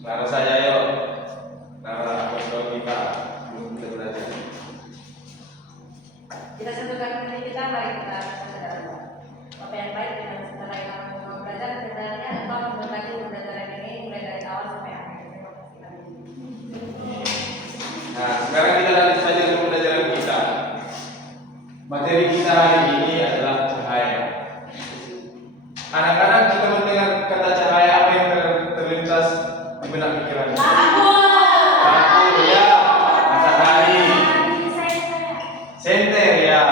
Lara saja yuk. Lara kontrol kita belum kita belajar. Kita sebutkan diri kita, mari kita sadar. Apa yang baik dengan setelah kamu mau belajar, sebenarnya engkau berbagi pembelajaran ini mulai dari awal sampai akhir. Terima kasih. Nah, sekarang kita lanjut saja ke pembelajaran kita. Materi kita hari ini adalah cahaya. Anak-anak, kita mendengar kata cahaya, apa yang terlintas di benak pikirannya? Lampu ya, matahari, senter ya.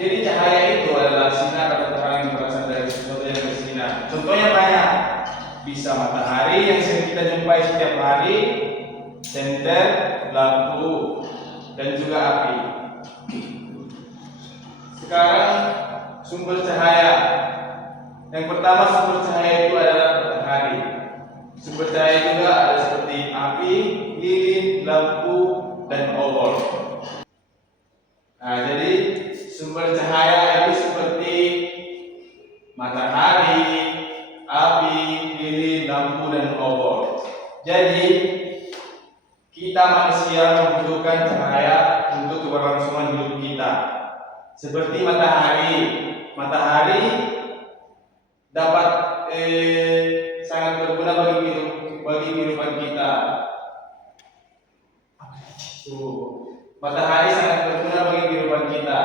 Jadi cahaya itu adalah sinar atau terang yang berasal dari sesuatu yang bersinar. Contohnya banyak. Bisa matahari yang sering kita jumpai setiap hari, senter, lampu, dan juga api. Sekarang sumber cahaya. Yang pertama, sumber cahaya itu adalah matahari. Sumber cahaya juga ada seperti api, lilin, lampu, dan obor. Nah, jadi sumber cahaya itu seperti matahari, api, lilin, lampu, dan obor. Jadi kita manusia membutuhkan cahaya untuk keberlangsungan hidup kita. Seperti matahari. Matahari dapat sangat berguna bagi kehidupan kita. Matahari sangat berguna bagi kehidupan kita,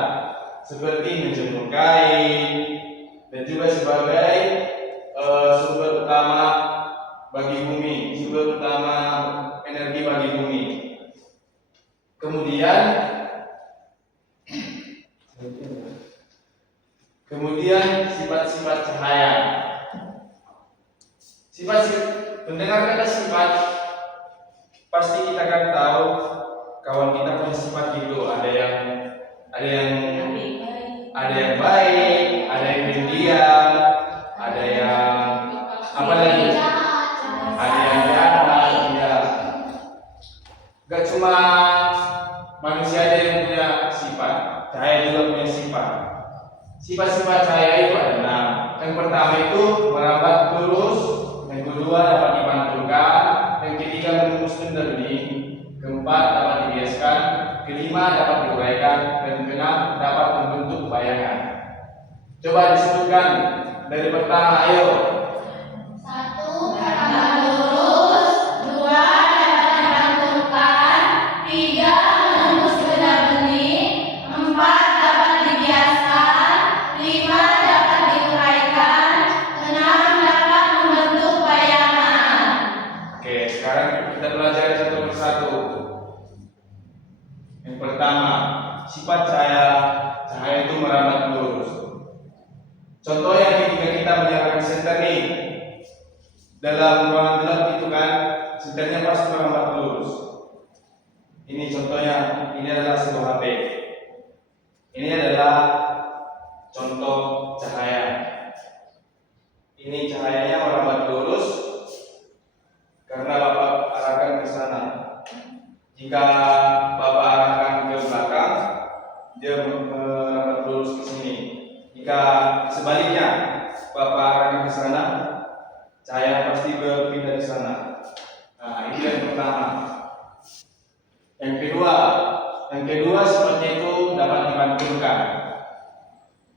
seperti menjemur kain dan juga sebagai sumber utama bagi bumi, sumber utama energi bagi bumi. Kemudian sifat-sifat cahaya. Mendengar kata sifat, pasti kita akan tahu kawan kita punya sifat gitu. Ada yang baik, ada yang pendiam, ada yang apa lagi? Ada yang jahat, ya. Gak cuma manusia aja yang punya sifat, cahaya juga punya sifat. Sifat-sifat cahaya itu adalah yang pertama itu merambat lurus, yang kedua dapat dipantulkan, yang ketiga menembus benih, keempat dapat dihiaskan, kelima dapat diuraikan, dan keenam dapat membentuk bayangan. Coba disebutkan dari pertama, ayo. 1. Merambat lurus, 2. Dapat dipantulkan, 3. Menembus benih, 4. dapat dibiaskan, 5. dapat diuraikan, 6. dapat membentuk bayangan. Oke, sekarang kita belajar satu persatu. Yang pertama, sifat cahaya itu merambat lurus. Contohnya ketika kita menyalakan senter nih, dalam ruangan gelap itu kan, senternya pasti merambat lurus. Ini contohnya, ini adalah sebuah HP. Ini adalah contoh cahaya. Ini cahayanya merambat lurus karena Bapak arahkan ke sana. Jika Bapak arahkan ke belakang, dia merambat lurus ke sini. Jika sebaliknya Bapak arahkan ke sana, cahaya pasti berpindah ke sana. Nah, ini yang pertama. Yang kedua sifatnya itu dapat dipantulkan.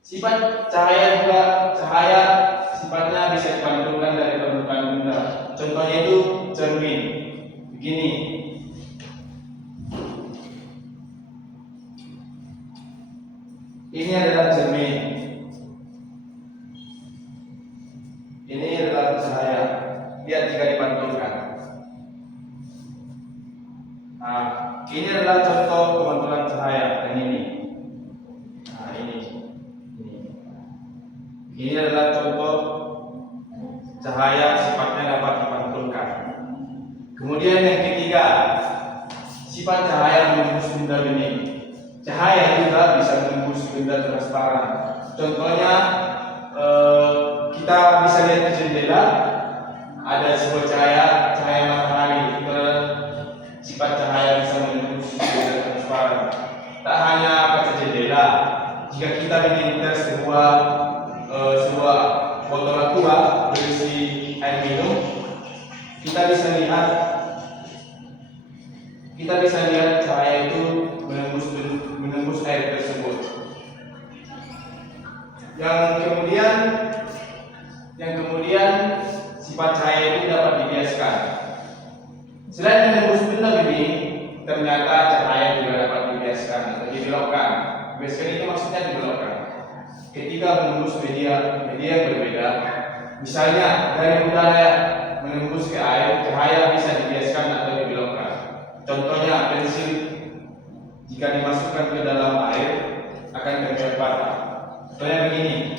Sifat cahaya sifatnya bisa dipantulkan dari permukaan benda. Contohnya itu cermin. Begini. Ini adalah cermin. Ini adalah cahaya. Lihat jika dipantulkan. Nah, ini adalah contoh pemantulan cahaya yang ini. Nah, ini. Ini adalah contoh cahaya sifatnya dapat dipantulkan. Kemudian yang ketiga, sifat cahaya menembus benda bening. Cahaya juga bisa menembus benda transparan. Contohnya, kita bisa lihat di jendela, ada sebuah cahaya matahari. Sifat cahaya bisa menembus benda transparan. Tak hanya kaca jendela, jika kita mengincar sebuah botol aqua berisi air minum, kita bisa lihat cahaya itu menembus air tersebut. Yang kemudian sifat cahaya itu dapat dibiaskan. Selain menembus benda ini, ternyata cahaya juga dapat dibiaskan atau dibelokkan. Biaskan itu maksudnya dibelokkan. Ketika menembus media yang berbeda, misalnya dari udara menembus ke air, cahaya bisa dibiaskan atau dibelokkan. Contohnya pensil, jika dimasukkan ke dalam air akan terlihat patah. Contohnya begini.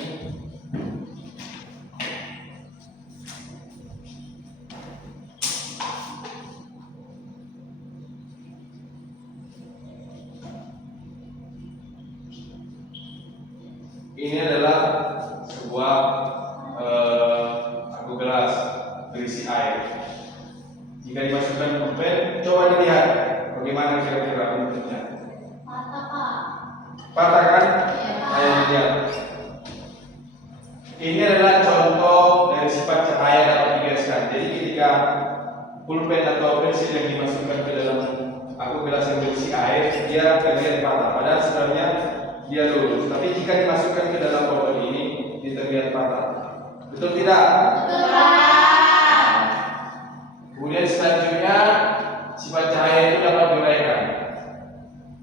Ini adalah sebuah aku gelas berisi air. Jika dimasukkan ke pen, coba dilihat bagaimana kira-kira bentuknya. Patah, Pak. Patah kan? Iya, Pak. Ayo lihat. Ini adalah contoh dari sifat cahaya dapat dibiaskan. Jadi ketika pulpen atau pensil yang dimasukkan ke dalam aku gelas yang berisi air, dia terlihat patah. Padahal sebenarnya dia lurus. Tapi jika dimasukkan ke dalam botol ini, dia terlihat patah. Betul tidak? Betul, Pak. Kemudian selanjutnya sifat cahaya itu dapat diuraikan.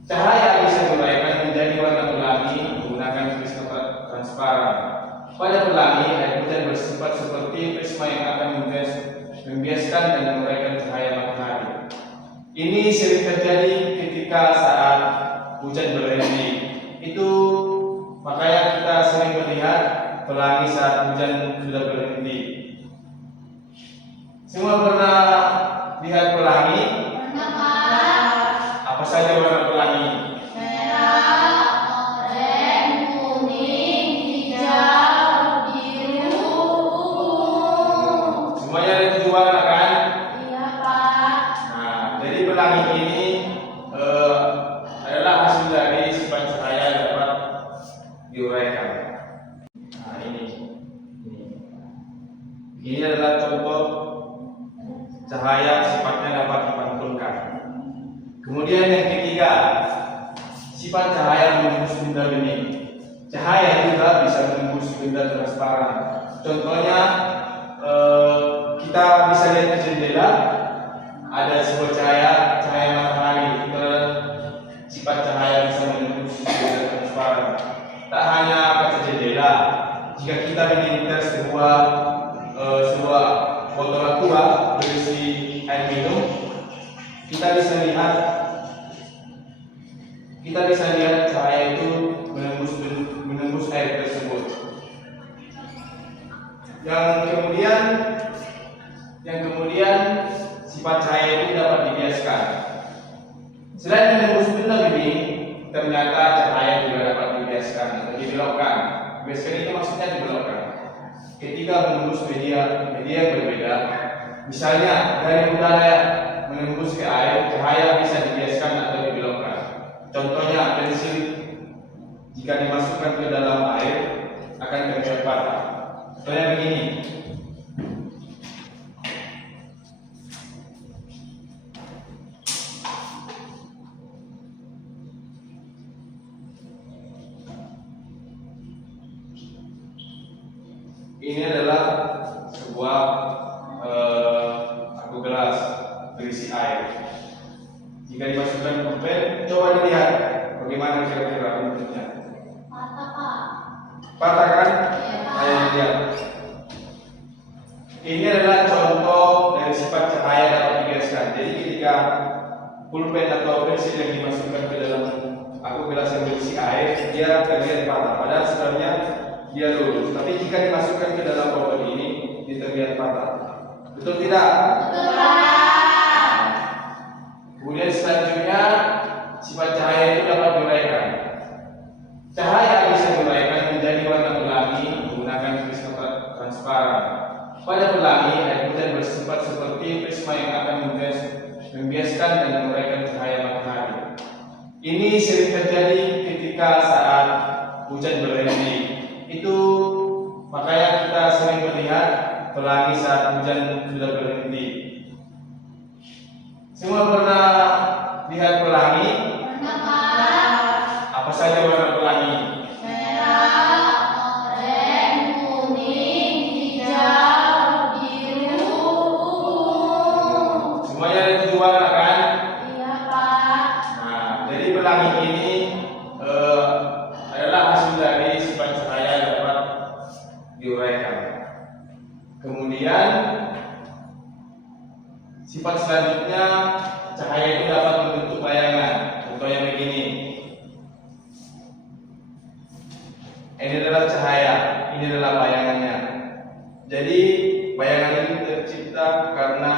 Cahaya bisa diuraikan menjadi warna pelangi menggunakan kristal transparan. Pada pelangi, air hujan bersifat seperti prisma yang akan membiaskan dan menguraikan cahaya matahari. Ini sering terjadi ketika saat hujan berhenti. Itu makanya kita sering melihat pelangi saat hujan sudah berhenti. Semua pernah lihat pelangi? Pernah, Pak. Apa saja warna pelangi? Merah, oranye, kuning, hijau, biru, ungu. Semuanya ada 7 warna kan? Iya, Pak. Nah, jadi pelangi ini adalah hasil dari sifat cahaya yang dapat diuraikan. Nah, ini adalah contoh cahaya sifatnya dapat dipantulkan. Kemudian yang ketiga, sifat cahaya menembus benda bening. Cahaya juga bisa menembus benda transparan. Contohnya kita bisa lihat di jendela ada sebuah cahaya matahari. Sifat cahaya bisa menembus benda transparan. Tak hanya kaca jendela, jika kita mengincar sebuah botol aqua berisi air minum, kita bisa lihat cahaya itu menembus air tersebut. Yang kemudian sifat cahaya itu dapat dibiaskan. Selain menembus benda ini, ternyata cahaya juga dapat dibiaskan atau dibelokkan. Biaskan itu maksudnya dibelokkan. Ketika menembus media yang berbeda, misalnya dari udara menembus ke air, cahaya bisa dibiaskan atau dibelokkan. Contohnya pensil, jika dimasukkan ke dalam air akan terlihat patah. Contohnya begini. Ini adalah sebuah aku gelas berisi air. Jika dimasukkan ke pen, coba dilihat bagaimana kira-kira bentuknya. Patah, Pak. Patah kan? Iya, Pak. Ayo lihat. Ini adalah contoh dari sifat cahaya dapat dibiaskan. Jadi ketika pulpen atau pensil yang dimasukkan ke dalam aku gelas yang berisi air, dia terlihat patah. Padahal sebenarnya dia lurus. Tapi jika dimasukkan ke dalam botol ini, dia terlihat patah. Betul tidak? Betul, Pak. Kemudian selanjutnya sifat cahaya itu dapat diuraikan. Cahaya bisa diuraikan menjadi warna pelangi menggunakan kristal transparan. Pada pelangi, air hujan bersifat seperti prisma yang akan membiaskan dan menguraikan cahaya matahari. Ini sering terjadi ketika saat hujan berhenti. Itu makanya kita sering melihat pelangi saat hujan sudah berhenti. Semua pernah lihat pelangi? Pernah. Apa saja warna pelangi? Merah, oranye, kuning, hijau, biru, ungu. Semuanya ada 7 warna kan? Iya, Pak. Nah, jadi pelangi ini adalah hasil dari sifat cahaya yang dapat diuraikan. Kemudian sifat selanjutnya, cahaya itu dapat membentuk bayangan. Contohnya begini. Ini adalah cahaya, ini adalah bayangannya. Jadi bayangan ini tercipta karena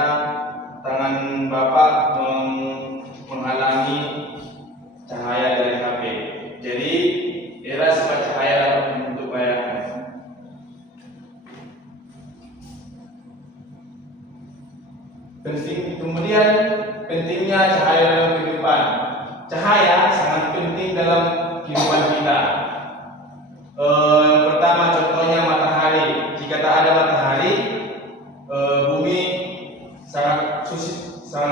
tangan Bapak menghalangi cahaya dari HP. Jadi inilah sifat cahaya dapat membentuk bayangan. Kemudian pentingnya cahaya dalam kehidupan. Cahaya sangat penting dalam kehidupan kita. Yang pertama contohnya matahari. Jika tak ada matahari, bumi sangat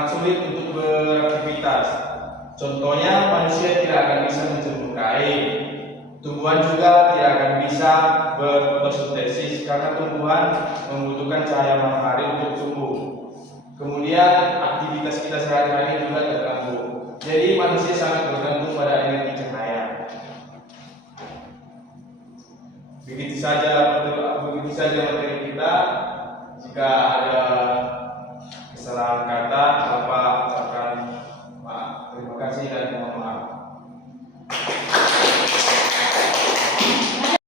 sulit untuk beraktivitas. Contohnya manusia tidak akan bisa menjemur kain. Tumbuhan juga tidak akan bisa berfotosintesis karena tumbuhan membutuhkan cahaya matahari untuk tumbuh. Kemudian aktivitas kita sehari-hari juga terganggu. Jadi manusia sangat bergantung pada energi cahaya. Begitu saja materi kita. Jika ada